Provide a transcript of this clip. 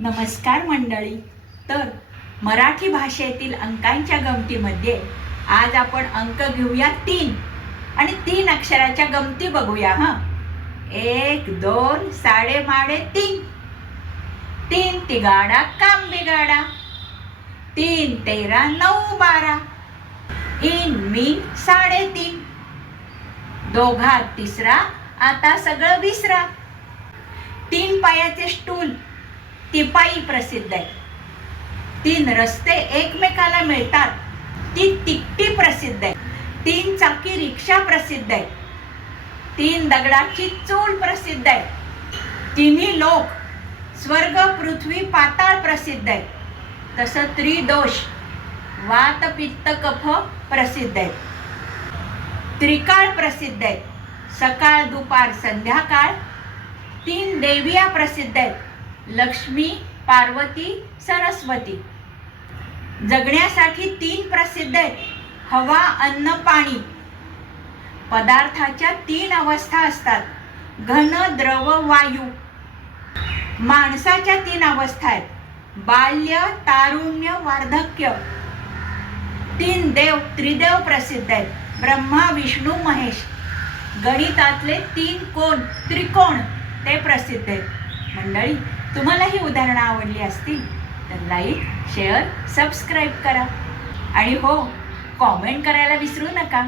नमस्कार मंडळी. तर मराठी भाषेतील अंकांच्या गमतीमध्ये आज आपण अंक घेऊया 3 आणि 3 अक्षराच्या गमती बघूया. 1 2 साडे माडे 3. 3 तिगाडा काम बिगाडा. 3 13 9 12. In mean 3.5. दोघात तिसरा आता सगळं विसरा. 3 पायाचे स्टूल तिपाई प्रसिद्ध आहे. 3 रस्ते एकमेकाला मिळतात ती तिकटी प्रसिद्ध आहे. 3 चाकी रिक्षा प्रसिद्ध आहे. 3 दगडाची चूल प्रसिद्ध आहे. तिन्ही लोक स्वर्ग पृथ्वी पाताळ प्रसिद्ध आहे. तसं त्रिदोष वात पित्त कफ प्रसिद्ध आहे. त्रिकाळ प्रसिद्ध आहे. सकाळ दुपार संध्याकाळ. 3 देविया प्रसिद्ध आहेत. लक्ष्मी पार्वती सरस्वती. जगण्यासाठी 3 प्रसिद्ध आहेत. हवा अन्न पाणी. पदार्थाच्या 3 अवस्था असतात. घन द्रव वायू. माणसाच्या 3 अवस्था आहेत. बाल्य तारुण्य वार्धक्य. 3 देव त्रिदेव प्रसिद्ध आहेत. ब्रह्मा विष्णू महेश. गणितातले 3 कोन त्रिकोण ते प्रसिद्ध आहेत. मंडळी, तुम्हाला ही उदाहरणं आवडली असतील तर लाईक शेअर सबस्क्राईब करा आणि हो, कॉमेंट करायला विसरू नका.